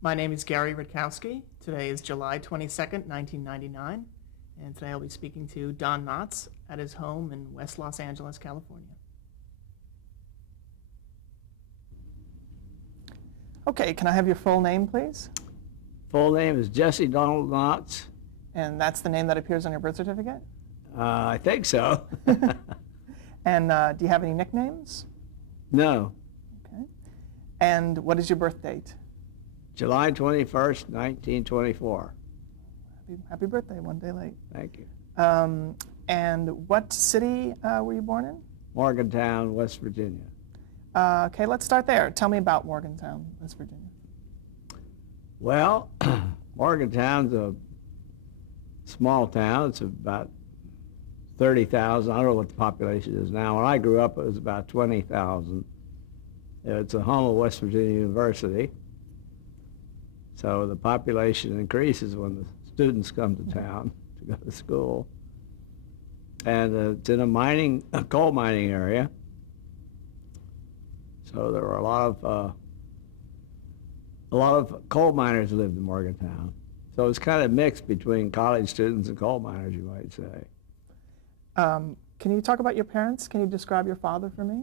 My name is Gary Rutkowski. Today is July 22nd, 1999, and today I'll be speaking to Don Knotts at his home in West Los Angeles, California. Okay, can I have your full name, please? Full name is Jesse Donald Knotts. And that's the name that appears on your birth certificate? I think so. And do you have any nicknames? No. Okay. And what is your birth date? July 21st, 1924. Happy birthday, one day late. Thank you. And what city were you born in? Morgantown, West Virginia. Okay, let's start there. Tell me about Morgantown, West Virginia. Well, Morgantown's a small town. It's about 30,000. I don't know what the population is now. When I grew up, it was about 20,000. It's a home of West Virginia University. So the population increases when the students come to town to go to school. And it's in a coal mining area. So there were a lot of coal miners lived in Morgantown. So it's kind of mixed between college students and coal miners, you might say. Can you talk about your parents? Can you describe your father for me?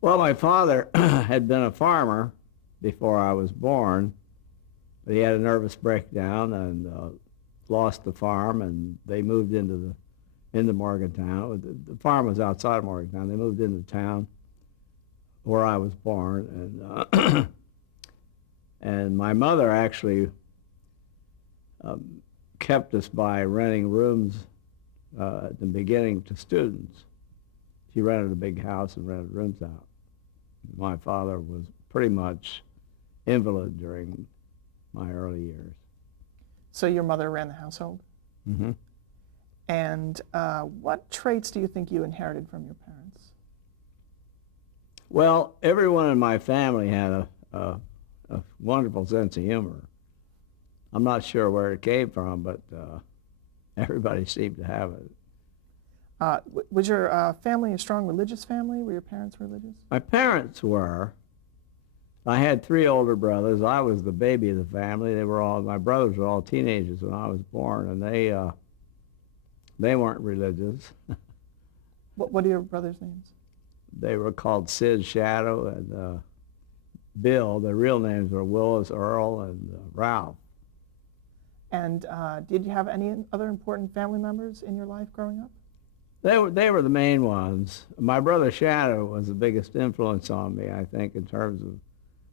Well, my father had been a farmer before I was born, but he had a nervous breakdown and lost the farm, and they moved into Morgantown. The farm was outside of Morgantown. They moved into town where I was born, and and my mother actually kept us by renting rooms at the beginning to students. She rented a big house and rented rooms out. My father was pretty much invalid during my early years. So your mother ran the household? Mm-hmm. And what traits do you think you inherited from your parents? Well, everyone in my family had a wonderful sense of humor. I'm not sure where it came from, but everybody seemed to have it. Was your family a strong religious family? Were your parents religious? My parents were. I had three older brothers. I was the baby of the family. My brothers were all teenagers when I was born, and they weren't religious. What are your brothers' names? They were called Sid Shadow and Bill. Their real names were Willis, Earl, and Ralph. And did you have any other important family members in your life growing up? They were the main ones. My brother Shadow was the biggest influence on me, I think, in terms of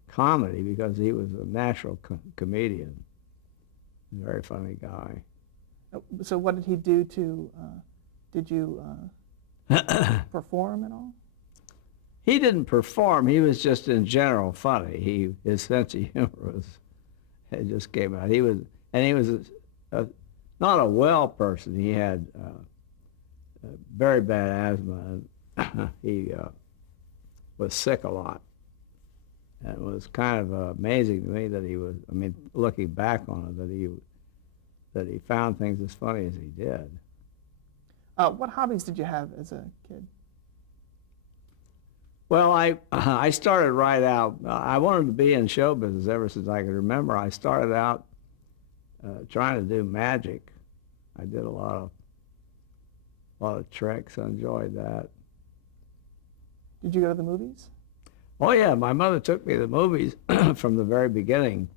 comedy, because he was a natural comedian. A very funny guy. So what did he do did you perform at all? He didn't perform. He was just in general funny. His sense of humor it just came out. He was not a well person. He had very bad asthma, and he was sick a lot. And it was kind of amazing to me that looking back on it, that he found things as funny as he did. What hobbies did you have as a kid? Well, I started right out. I wanted to be in show business ever since I could remember. I started out trying to do magic. I did a lot of tricks. I enjoyed that. Did you go to the movies? Oh yeah, my mother took me to the movies from the very beginning.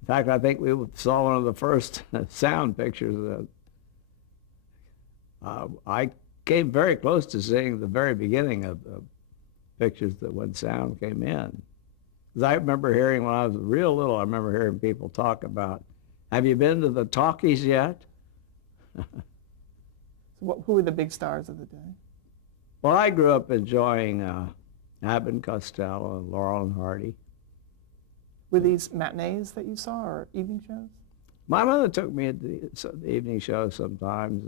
In fact, I think we saw one of the first sound pictures. I came very close to seeing the very beginning of pictures that when sound came in. Because I remember hearing when I was real little, I remember hearing people talk about, have you been to the talkies yet? So who were the big stars of the day? Well, I grew up enjoying Abbott and Costello and Laurel and Hardy. Were these matinees that you saw or evening shows? My mother took me at the evening shows sometimes,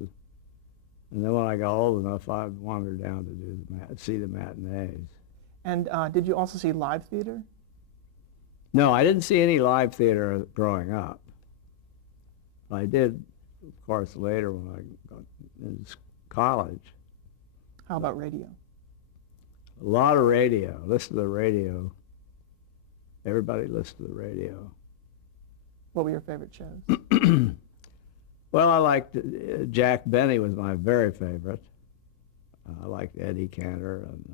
and then when I got old enough, I wandered down to see the matinees. And did you also see live theater? No, I didn't see any live theater growing up. I did, of course, later when I got into college. How about radio? A lot of radio. Listen to the radio everybody listened to the radio. What were your favorite shows? Well, I liked Jack Benny was my very favorite. I liked Eddie Cantor and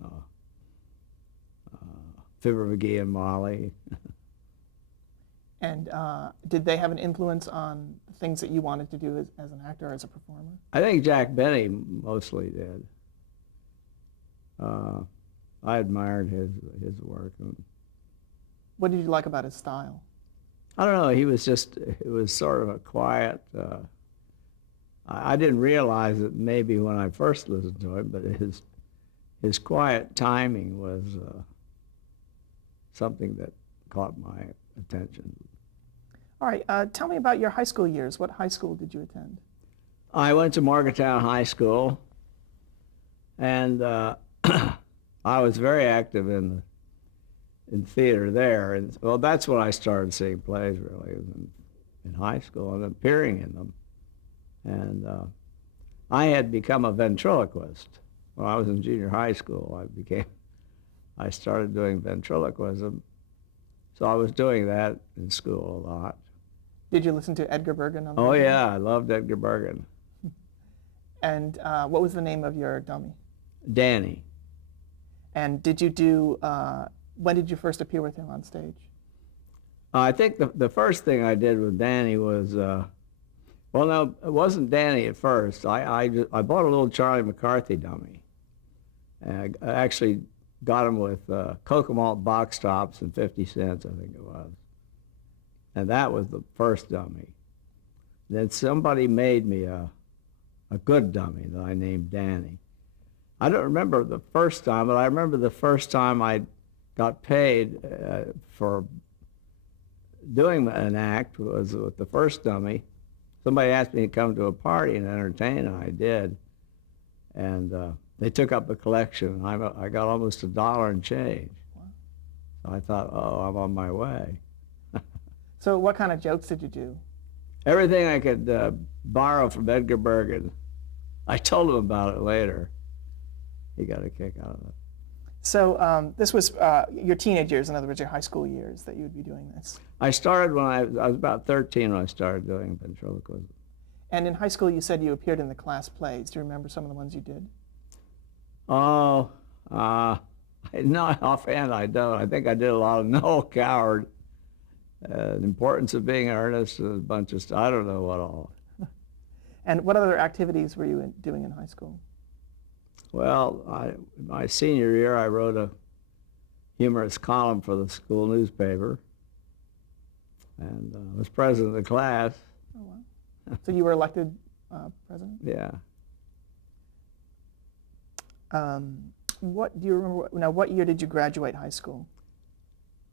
Fibber McGee and Molly. And did they have an influence on the things that you wanted to do as an actor or as a performer? I think Jack Benny mostly did. I admired his work. And What did you like about his style? I don't know. It was sort of a quiet. I didn't realize it maybe when I first listened to him, but his quiet timing was something that caught my attention. All right, tell me about your high school years. What high school did you attend? I went to Morgantown High School, and I was very active in theater there. And well, that's when I started seeing plays, really, in high school and appearing in them. And I had become a ventriloquist. When I was in junior high school, I started doing ventriloquism. So I was doing that in school a lot. Did you listen to Edgar Bergen on the Oh radio? yeah, I loved Edgar Bergen. And what was the name of your dummy? Danny. And did you do, when did you first appear with him on stage? I think the first thing I did with Danny was, well, no, it wasn't Danny at first. I bought a little Charlie McCarthy dummy. And I actually got him with Cocoa Malt box tops and 50 cents, I think it was. And that was the first dummy. Then somebody made me a good dummy that I named Danny. I don't remember the first time, but I remember the first time I got paid for doing an act was with the first dummy. Somebody asked me to come to a party and entertain, and I did. And they took up the collection. I got almost $1 and change. Wow. So I thought, oh, I'm on my way. So what kind of jokes did you do? Everything I could borrow from Edgar Bergen. I told him about it later. He got a kick out of it. So this was your teenage years, in other words, your high school years that you would be doing this. I started when I was about 13 when I started doing ventriloquism. And in high school, you said you appeared in the class plays. Do you remember some of the ones you did? Oh, no, offhand I don't. I think I did a lot of Noel Coward, the importance of being earnest, and a bunch of stuff. I don't know what all. And what other activities were you doing in high school? Well, my senior year, I wrote a humorous column for the school newspaper, and was president of the class. Oh, wow. So you were elected president? Yeah. What do you remember? Now, what year did you graduate high school?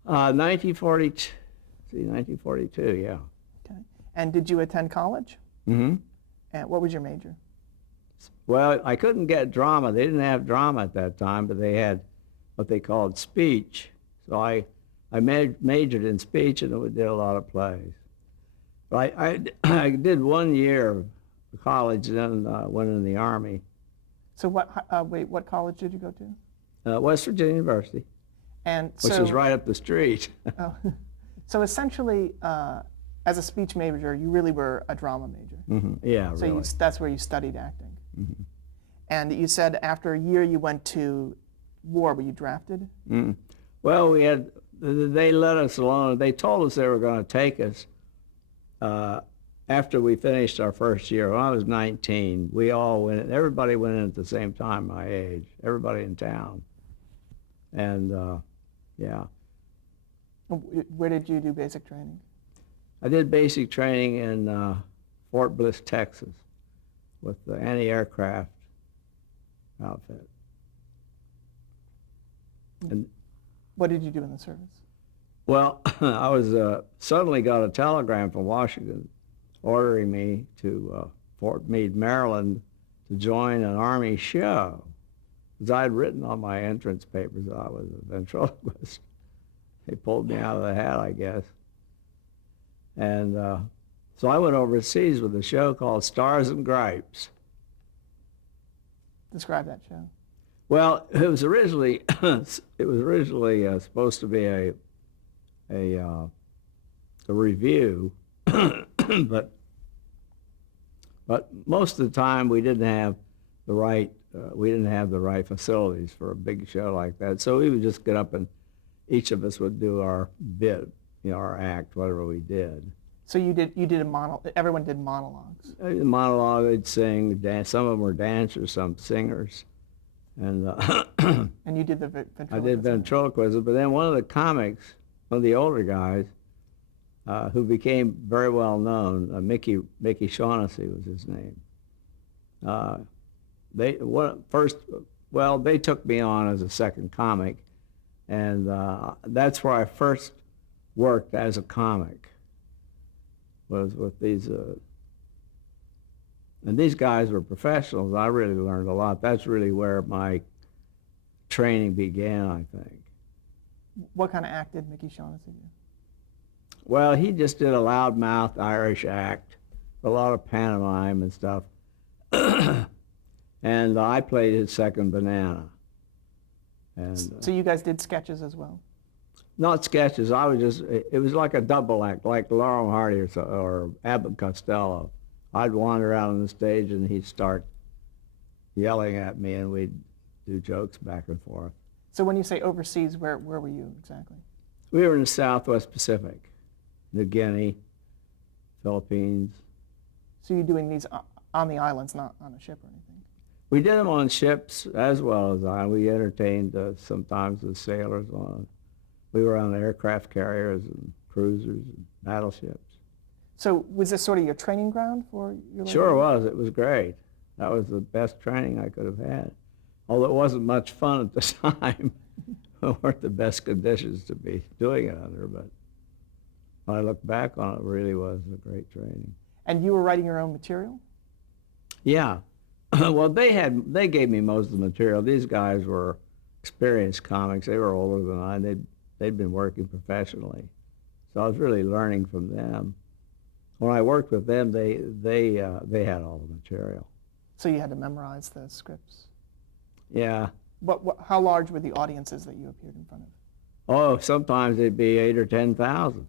1942, yeah. Okay. And did you attend college? Mm-hmm. And what was your major? Well, I couldn't get drama. They didn't have drama at that time, but they had what they called speech. So I majored in speech, and we did a lot of plays. But I did 1 year of college, and then went in the Army. So what college did you go to? West Virginia University, And which so, is right up the street. Oh, so essentially, as a speech major, you really were a drama major. Mm-hmm. Yeah, So really. that's where you studied acting. Mm-hmm. And you said after a year you went to war. Were you drafted? Mm. Well, they let us alone. They told us they were going to take us after we finished our first year. When I was 19, we all went. Everybody went in at the same time, my age. Everybody in town. And yeah, Where did you do basic training? I did basic training in Fort Bliss, Texas, with the anti-aircraft outfit. And What did you do in the service? well, I was suddenly got a telegram from Washington ordering me to Fort Meade, Maryland, to join an Army show, because I had written on my entrance papers that I was a ventriloquist. They pulled me out of the hat, I guess. And so I went overseas with a show called Stars and Gripes. Describe that show. Well, it was originally supposed to be a review, but most of the time we didn't have the right facilities for a big show like that. So we would just get up and each of us would do our bit, our act, whatever we did. So you did a everyone did monologues. Monologue, they'd sing, dance. Some of them were dancers, some singers, and And you did the ventriloquism. I did ventriloquism. But then one of the comics, one of the older guys, who became very well known, Mickey Shaughnessy was his name. They took me on as a second comic, and that's where I first worked as a comic. Was with these, and these guys were professionals. I really learned a lot. That's really where my training began, I think. What kind of act did Mickey Shaughnessy do? Well, he just did a loudmouth Irish act, a lot of pantomime and stuff. And I played his second banana. And So you guys did sketches as well? not sketches. It was like a double act, like Laurel and Hardy or Abbott Costello. I'd wander out on the stage and he'd start yelling at me and we'd do jokes back and forth. So when you say overseas, where were you exactly? We were in the Southwest Pacific, New Guinea, Philippines. So you're doing these on the islands, not on a ship or anything? We did them on ships as well as we entertained sometimes the sailors we were on aircraft carriers and cruisers and battleships. So was this sort of your training ground for your Sure later? was. It was great. That was the best training I could have had. Although it wasn't much fun at the time. It weren't the best conditions to be doing it under, but when I look back on it, it really was a great training. And you were writing your own material? Yeah. Well, they gave me most of the material. These guys were experienced comics. They were older than I. They'd been working professionally, so I was really learning from them. When I worked with them, they had all the material. So you had to memorize the scripts. Yeah. How large were the audiences that you appeared in front of? Oh, sometimes it'd be 8,000 or 10,000,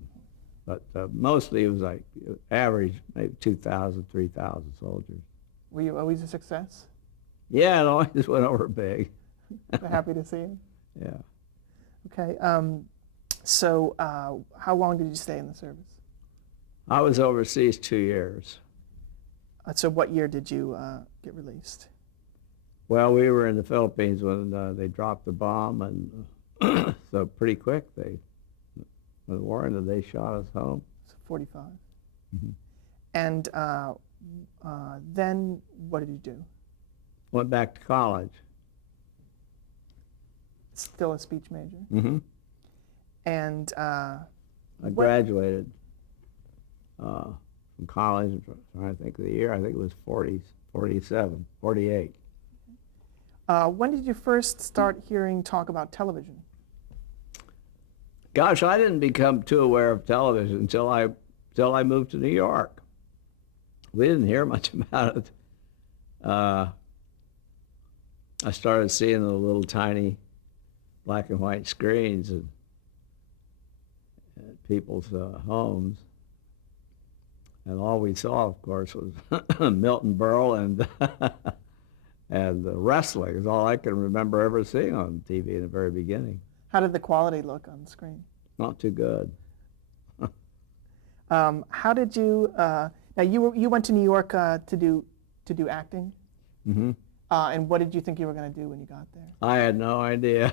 but mostly it was like average, maybe 2,000, 3,000 soldiers. Were you always a success? Yeah, it always went over big. They're happy to see you? Yeah. Okay. So how long did you stay in the service? I was overseas 2 years. So what year did you get released? Well, we were in the Philippines when they dropped the bomb, and so pretty quick when the war ended, they shot us home. So 45. Mm-hmm. And then what did you do? Went back to college. Still a speech major? Mm-hmm. And I graduated from college. I'm trying to think of the year. I think it was 47, 48. when did you first start hearing talk about television? Gosh, I didn't become too aware of television until I moved to New York. We didn't hear much about it. I started seeing the little tiny black and white screens at people's homes. And all we saw, of course, was Milton Berle and wrestling is all I can remember ever seeing on TV in the very beginning. How did the quality look on the screen? Not too good. How did you? Now you went to New York to do acting. Mm-hmm. And what did you think you were going to do when you got there? I had no idea.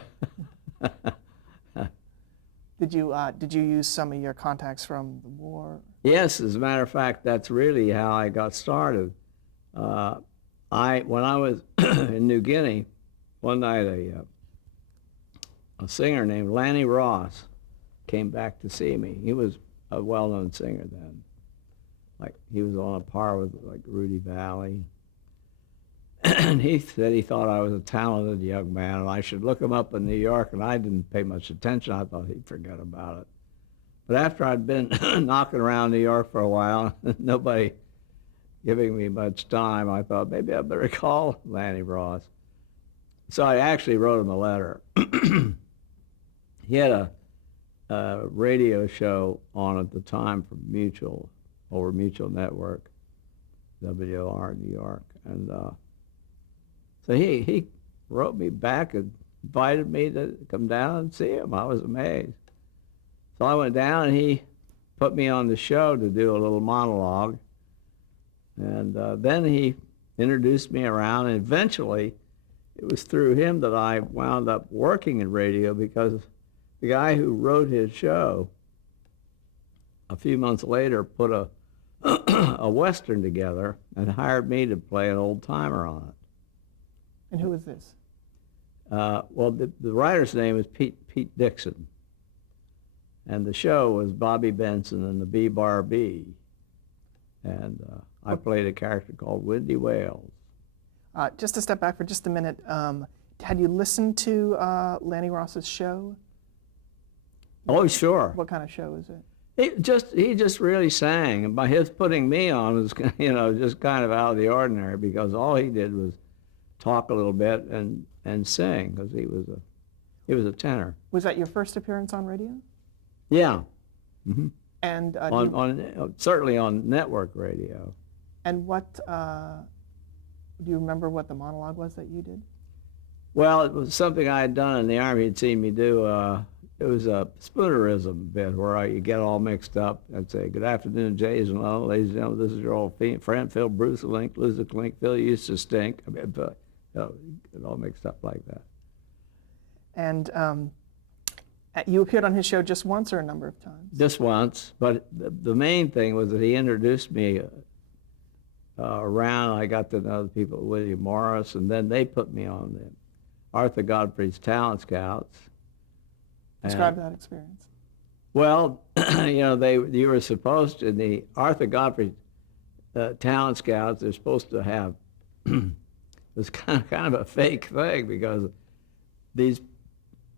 Did you use some of your contacts from the war? Yes, as a matter of fact, that's really how I got started. When I was in New Guinea, one night a singer named Lanny Ross came back to see me. He was a well-known singer then. Like he was on a par with like Rudy Valley. And he said he thought I was a talented young man and I should look him up in New York, and I didn't pay much attention. I thought he'd forget about it. But after I'd been knocking around New York for a while, nobody giving me much time, I thought maybe I better call Lanny Ross. So I actually wrote him a letter. He had radio show on at the time for Mutual, over Mutual Network, WOR New York. And so he wrote me back and invited me to come down and see him. I was amazed. So I went down and he put me on the show to do a little monologue. And then he introduced me around, and eventually it was through him that I wound up working in radio, because the guy who wrote his show a few months later put a a Western together and hired me to play an old timer on it. And who is this? Well, the writer's name is Pete Dixon, and the show was Bobby Benson and the B-Bar B, and I played a character called Windy Wales. Just to step back for just a minute, had you listened to Lanny Ross's show? Oh, sure. What kind of show is it? He just really sang, and by his putting me on was, just kind of out of the ordinary, because all he did was talk a little bit and sing, because he was a tenor. Was that your first appearance on radio? Yeah. Mm-hmm. And Certainly on network radio. And what do you remember what the monologue was that you did? Well, it was something I had done in the Army. He'd seen me do. It was a spoonerism bit where you get all mixed up. I'd say, "Good afternoon, ladies and gentlemen. This is your old friend Phil Bruce Link, Lose a Clink. Phil used to stink." I mean, get all mixed up like that. And you appeared on his show just once or a number of times? Just once, but the main thing was that he introduced me around. I got to know the people, William Morris, and then they put me on the Arthur Godfrey's Talent Scouts. Describe that experience. Well, you were supposed to, the Arthur Godfrey Talent Scouts, they're supposed to have, it's kind of a fake thing, because these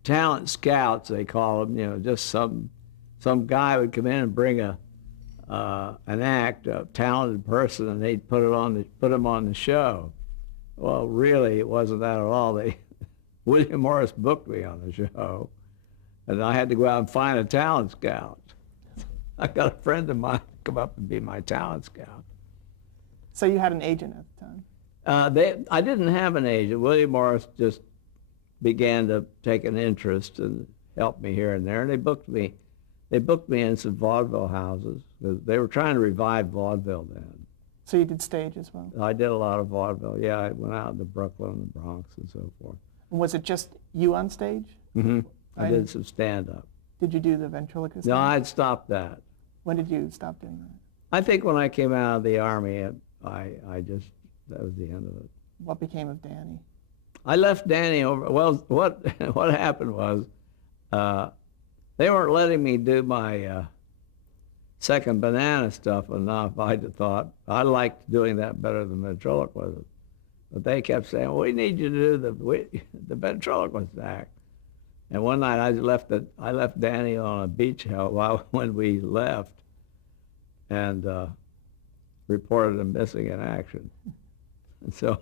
talent scouts, they call them, just some guy would come in and bring an act, a talented person, and they'd put him on the show. Well, really, it wasn't that at all. William Morris booked me on the show, and I had to go out and find a talent scout. I got a friend of mine to come up and be my talent scout. So you had an agent at the time? I didn't have an agent. William Morris just began to take an interest and help me here and there, and they booked me in some vaudeville houses. They were trying to revive vaudeville then. So you did stage as well? I did a lot of vaudeville. Yeah, I went out to Brooklyn and the Bronx and so forth. And was it just you on stage? Mm-hmm. I did some stand-up. Did you do the ventriloquist? No, I'd stopped that. When did you stop doing that? I think when I came out of the Army, that was the end of it. What became of Danny? I left Danny over. Well, what happened was they weren't letting me do my second banana stuff enough. I thought I liked doing that better than ventriloquism, but they kept saying, well, "We need you to do the ventriloquist act." And one night I left Danny on a beach house when we left, and reported him missing in action. And so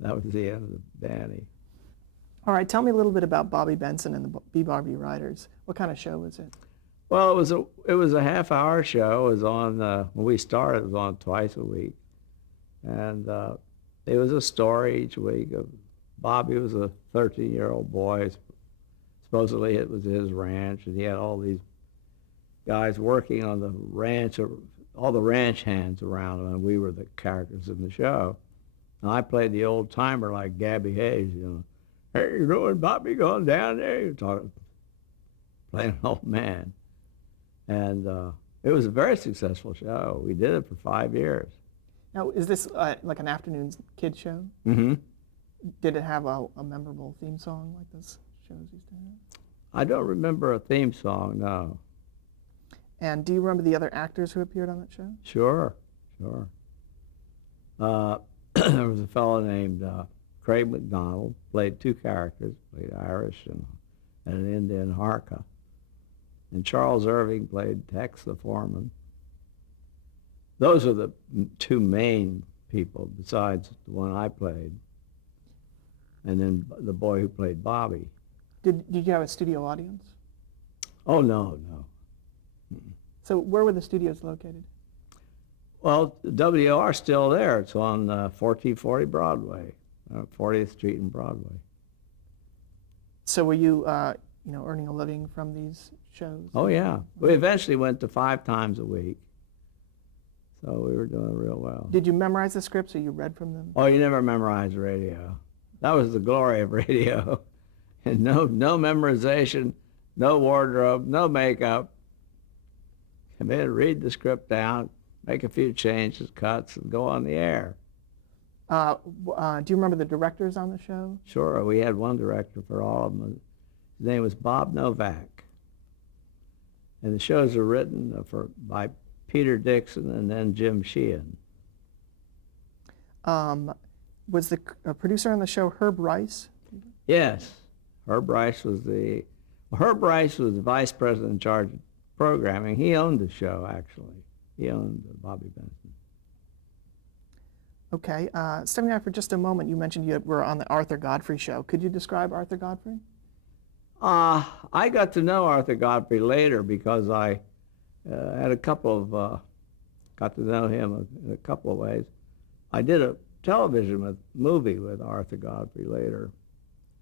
that was the end of Danny. All right, tell me a little bit about Bobby Benson and the B-Bar B Writers. What kind of show was it? Well, it was a half-hour show. It was on when we started. It was on twice a week, and it was a story each week. Bobby was a 13-year-old boy. Supposedly it was his ranch, and he had all these guys working on the ranch, all the ranch hands around him, and we were the characters in the show. And I played the old timer like Gabby Hayes, Hey, you doing, Bobby, going down there? You're talking, playing an old man. And it was a very successful show. We did it for 5 years. Now, is this like an afternoon kid show? Mm-hmm. Did it have a memorable theme song like those shows used to have? I don't remember a theme song, no. And do you remember the other actors who appeared on that show? Sure. There was a fellow named Craig McDonald, played two characters, played Irish and an Indian Harka. And Charles Irving played Tex the foreman. Those are the two main people besides the one I played. And then the boy who played Bobby. Did you have a studio audience? Oh, no, no. So where were the studios located? Well, WR is still there. It's on 1440 Broadway, 40th Street and Broadway. So were you, earning a living from these shows? Oh, yeah. We eventually went to 5 times a week. So we were doing real well. Did you memorize the scripts or you read from them? Oh, you never memorized radio. That was the glory of radio. And no memorization, no wardrobe, no makeup. Come in, read the script down, make a few changes, cuts, and go on the air. Do you remember the directors on the show? Sure, we had one director for all of them. His name was Bob Novak. And the shows were written by Peter Dixon and then Jim Sheehan. Was the producer on the show Herb Rice? Yes, Herb Rice was the vice president in charge of programming. He owned the show, actually. He owned Bobby Benson. Okay. Stepping back for just a moment, you mentioned you were on the Arthur Godfrey show. Could you describe Arthur Godfrey? I got to know Arthur Godfrey later because I had got to know him in a couple of ways. I did a television movie with Arthur Godfrey later,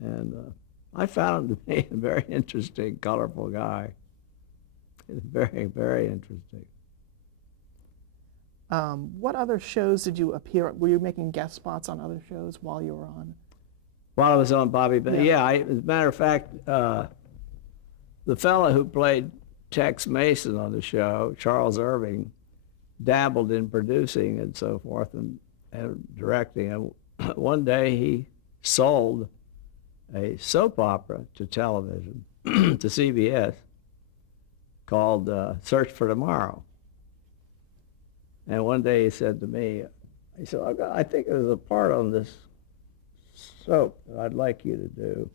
and I found him to be a very interesting, colorful guy. Very, very interesting. What other shows did you appear? Were you making guest spots on other shows while you were on? While I was on Bobby Benson, Yeah. as a matter of fact, the fellow who played Tex Mason on the show, Charles Irving, dabbled in producing and so forth and directing. And one day he sold a soap opera to television, to CBS, called Search for Tomorrow. And one day he said to me, he said, I think there's a part on this soap that I'd like you to do.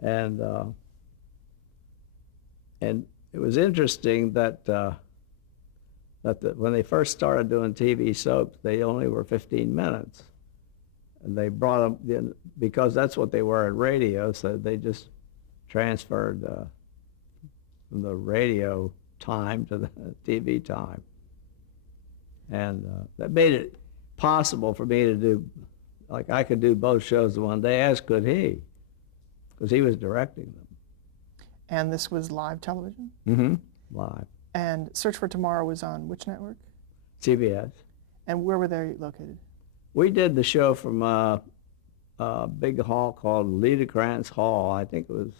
And it was interesting that when they first started doing TV soaps, they only were 15 minutes. And they brought them in, because that's what they were at radio, so they just transferred from the radio time to the TV time. And that made it possible for me to do, like I could do both shows in one day, as could he, because he was directing them. And this was live television? Mm-hmm. Live. And Search for Tomorrow was on which network? CBS. And where were they located? We did the show from a big hall called Leda Krantz Hall. I think it was,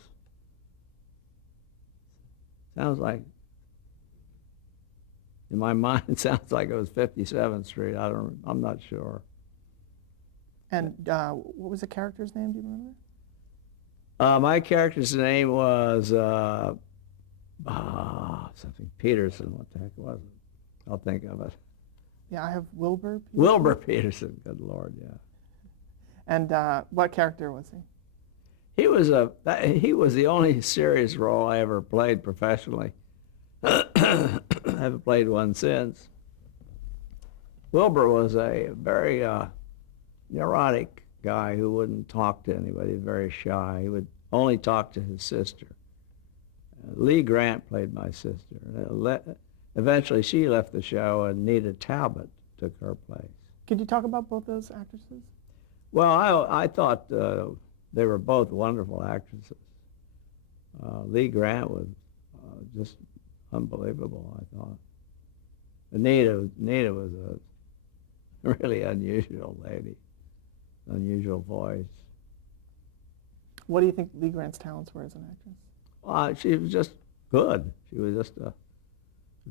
sounds like, in my mind, it sounds like it was 57th Street. I'm not sure. And what was the character's name? Do you remember? My character's name was something Peterson. What the heck was it? I'll think of it. Yeah, I have Wilbur. Peterson. Wilbur Peterson. Good Lord, yeah. And what character was he? He was the only serious role I ever played professionally. I haven't played one since. Wilbur was a very neurotic guy who wouldn't talk to anybody, very shy. He would only talk to his sister. Lee Grant played my sister. Eventually she left the show and Nita Talbot took her place. Could you talk about both those actresses? Well, I thought they were both wonderful actresses. Lee Grant was just unbelievable, I thought. But Nita was a really unusual lady, unusual voice. What do you think Lee Grant's talents were as an actress? She was just good. She was just a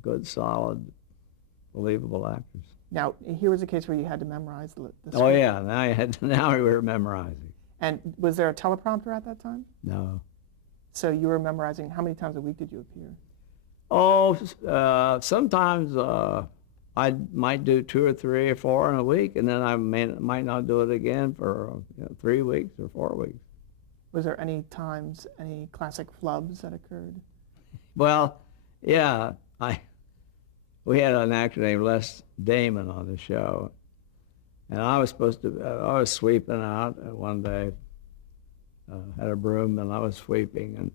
good, solid, believable actress. Now, here was a case where you had to memorize the script. Oh yeah, now we were memorizing. And was there a teleprompter at that time? No. So you were memorizing. How many times a week did you appear? Oh, sometimes I might do 2 or 3 or 4 in a week, and then I might not do it again for 3 weeks or 4 weeks. Was there any times, any classic flubs that occurred? Well, yeah, we had an actor named Les Damon on the show, and I was sweeping out one day, had a broom and I was sweeping,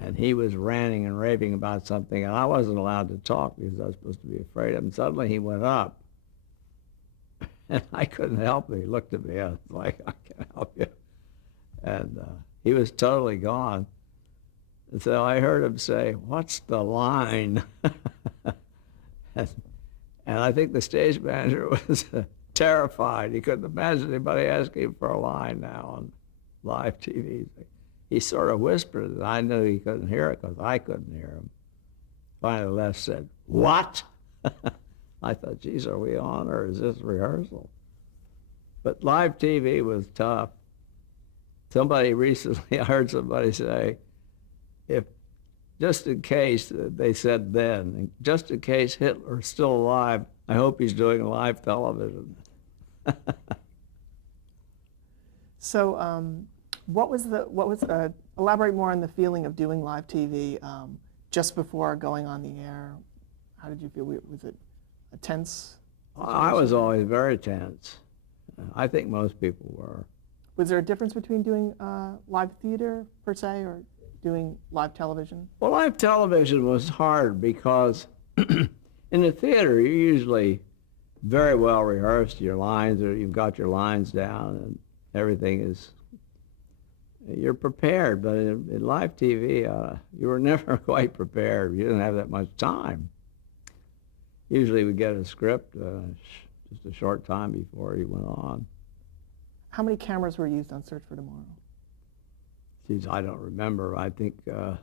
and he was ranting and raving about something, and I wasn't allowed to talk because I was supposed to be afraid of him. Suddenly he went up, and I couldn't help it. He looked at me, I was like, I can't help you. And he was totally gone. And so I heard him say, "What's the line?" And I think the stage manager was terrified. He couldn't imagine anybody asking him for a line now on live TV. He sort of whispered it. I knew he couldn't hear it because I couldn't hear him. Finally, Les said, "What?" I thought, geez, are we on or is this rehearsal? But live TV was tough. Somebody recently, I heard somebody say, if just in case, they said then, just in case Hitler's still alive, I hope he's doing live television. So, elaborate more on the feeling of doing live TV just before going on the air. How did you feel? Was it a tense I was always very tense. I think most people were. Was there a difference between doing live theater, per se, or doing live television? Well, live television was hard because in the theater, you're usually very well rehearsed. Your lines, or you've got your lines down, and everything is, you're prepared. But in live TV, you were never quite prepared. You didn't have that much time. Usually we get a script just a short time before you went on. How many cameras were used on Search for Tomorrow? Geez, I don't remember. I think, I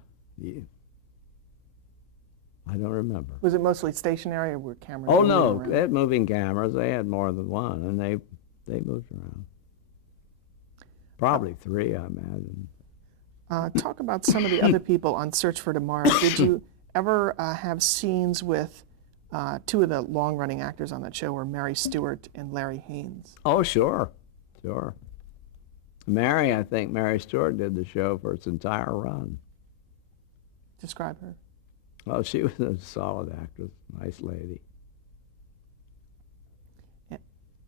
don't remember. Was it mostly stationary, or were cameras Oh, moving no, around? they had moving cameras. They had more than one, and they moved around. Probably three, I imagine. Talk about some of the other people on Search for Tomorrow. Did you ever have scenes with two of the long-running actors on that show were Mary Stewart and Larry Haynes? Oh, sure. I think Mary Stewart did the show for its entire run. Describe her. Well, she was a solid actress, nice lady.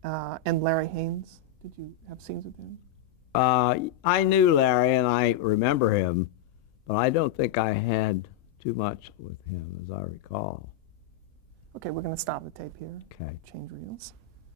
And Larry Haynes, did you have scenes with him? I knew Larry, and I remember him, but I don't think I had too much with him, as I recall. Okay, we're going to stop the tape here. Okay. Change reels.